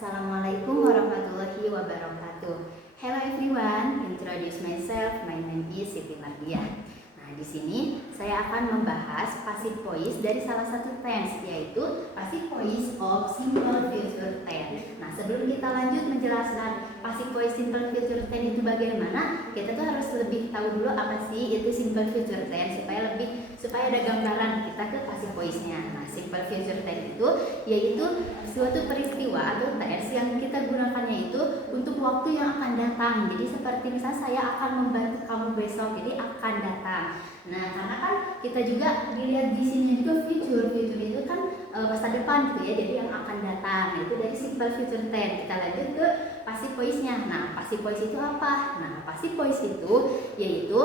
Assalamualaikum warahmatullahi wabarakatuh. Hello everyone, introduce myself. My name is Siti Mardiah. Nah, di sini saya akan membahas passive voice dari salah satu tense, yaitu passive voice of simple future tense. Nah, sebelum kita lanjut menjelaskan passive voice simple future tense itu bagaimana, kita tuh harus lebih tahu dulu apa sih itu simple future tense supaya ada gambaran kita ke passive voice-nya. Nah, simple future tense itu yaitu suatu peristiwa atau tense yang kita gunakannya itu untuk waktu yang akan datang. Jadi seperti misalnya saya akan membantu kamu besok, jadi akan datang. Nah, karena kan kita juga dilihat di sini juga future itu kan masa depan gitu ya, jadi yang akan datang. Nah, itu dari simple future tense. Kita lanjut ke passive voice-nya. Nah, passive voice itu apa? Nah, passive voice itu yaitu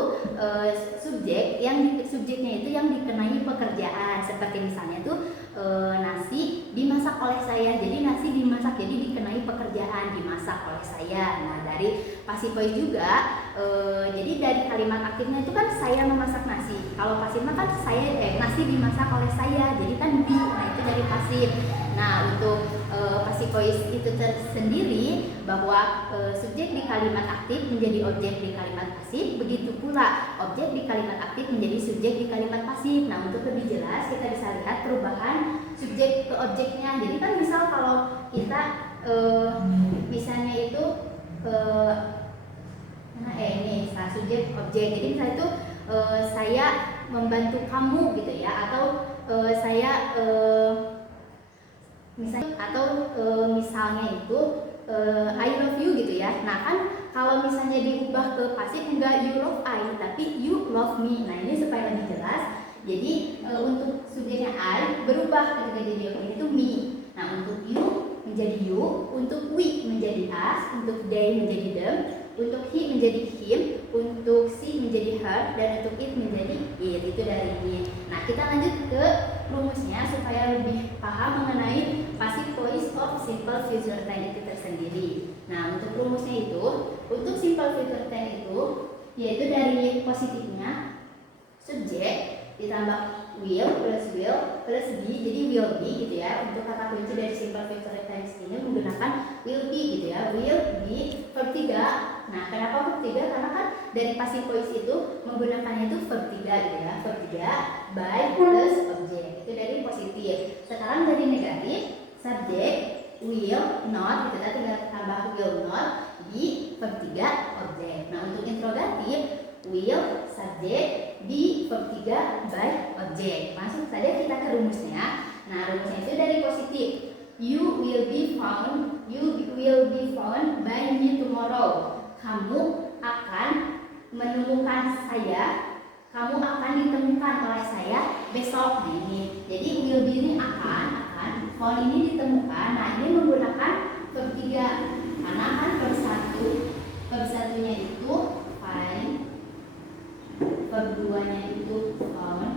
subjeknya itu yang dikenai pekerjaan. Seperti misalnya tuh nasi dimasak oleh saya. Jadi nasi dimasak, jadi dikenai pekerjaan, dimasak oleh saya. Nah, dari passive voice juga jadi dari kalimat aktifnya itu kan saya memasak nasi. Kalau pasifnya kan nasi dimasak oleh saya. Jadi kan di. Nah, itu dari pasif. Nah, untuk passive voice itu tersendiri bahwa subjek di kalimat aktif menjadi objek di kalimat pasif, begitu pula objek di kalimat aktif menjadi subjek di kalimat pasif. Nah, untuk lebih jelas kita bisa lihat perubahan subjek ke objeknya. Jadi kan misal kalau kita misalnya itu ini subjek objek. Jadi misalnya itu saya membantu kamu gitu ya, atau saya misalnya itu I love you gitu ya. Nah, kan kalau misalnya diubah ke pasif enggak you love I, tapi you love me. Nah, ini supaya lebih jelas. Jadi untuk subjeknya I berubah ketika jadi objek itu me. Nah, untuk you menjadi you, untuk we menjadi us, untuk they menjadi them, untuk he menjadi him, untuk she menjadi her, dan untuk it menjadi it. Itu dari ini. Nah, kita lanjut ke rumusnya supaya lebih paham mengenai passive voice of simple future tense itu tersendiri. Nah, untuk rumusnya itu, untuk simple future tense itu yaitu dari positifnya subjek ditambah will plus be, jadi will be gitu ya. Untuk kata kunci dari simple future tense ini menggunakan will be gitu ya, will be verb 3. Nah, kenapa verb 3? Karena kan dari passive voice itu menggunakannya itu verb 3 gitu ya, verb 3 by plus object. Itu dari positif. Sekarang dari negatif, subject will not gitu ya, tinggal tambah will not di verb 3 objek. Nah, untuk interrogatif will subject di verb 3 by object. Langsung saja kita ke rumusnya. Nah, rumusnya itu dari positif. You will be found by me tomorrow. Kamu akan menemukan saya. Kamu akan ditemukan oleh saya besok. Nah, ini. Jadi will be ini akan found ini ditemukan. Nah, ini menggunakan verb 3. Karena kan verb 1-nya itu find, verb 2-nya itu found.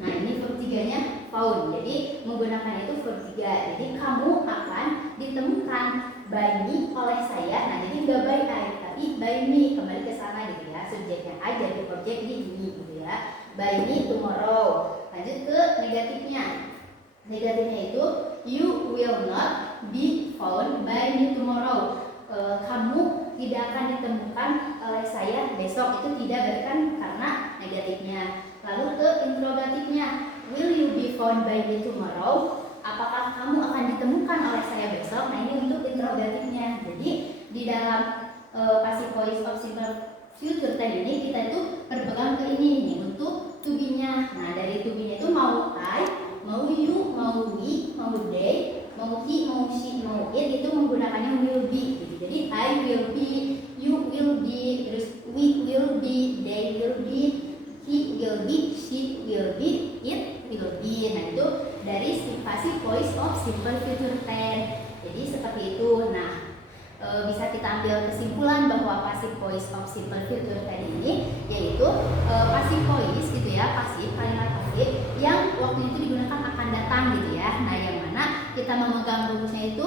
Nah, ini verb 3-nya found. Jadi menggunakan itu verb 3. Jadi kamu akan ditemukan by me oleh saya. Nah, jadi enggak by I, tapi by me. Kembali ke sana gitu ya. Subjeknya I jadi objek di me gitu ya. By me tomorrow. Lanjut ke negatifnya. Negatifnya itu you will not be found by me tomorrow. Kamu tidak akan ditemukan oleh saya besok. Itu tidak berikan karena negatifnya. Lalu ke interrogatifnya, will you be found by me tomorrow? Apakah kamu akan ditemukan oleh saya besok? Nah, ini untuk interrogatifnya. Jadi di dalam passive voice of simple future tense ini kita itu berpegang ke ini nih, untuk to be-nya. Nah, dari to be-nya itu mau I, mau you, mau we, mau they, mau he, mau she, mau it, itu menggunakannya will be gitu. Jadi I will be, you will be, terus we will be, they will be, he will be, she will be, it will be. Nah, itu dari passive voice of simple future tense. Jadi seperti itu. Nah, bisa kita ambil kesimpulan bahwa passive voice of simple future tense ini yaitu passive voice gitu ya, kalimat pasif yang waktu itu digunakan akan datang gitu ya. Nah, yang mana kita memegang rumusnya itu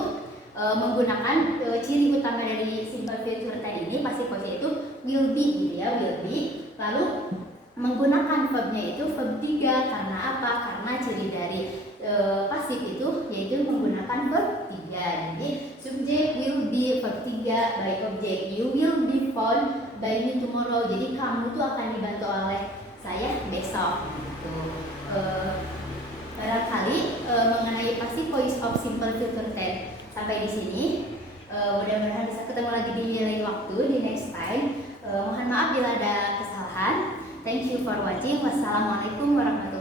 menggunakan ciri utama dari simple future tense ini, passive voice itu will be gitu ya, will be. Lalu menggunakan verbnya itu verb 3. Karena apa? Karena ciri dari pasif itu yaitu menggunakan verb 3. Jadi verb 3 by object. You will be found by me tomorrow. Jadi kamu tuh akan dibantu oleh saya besok gitu. Barangkali mengenai passive voice of simple future tense sampai di sini. Mudah-mudahan bisa ketemu lagi di lain waktu, di next time. Mohon maaf bila ada kesalahan. Thank you for watching. Wassalamualaikum warahmatullahi wabarakatuh.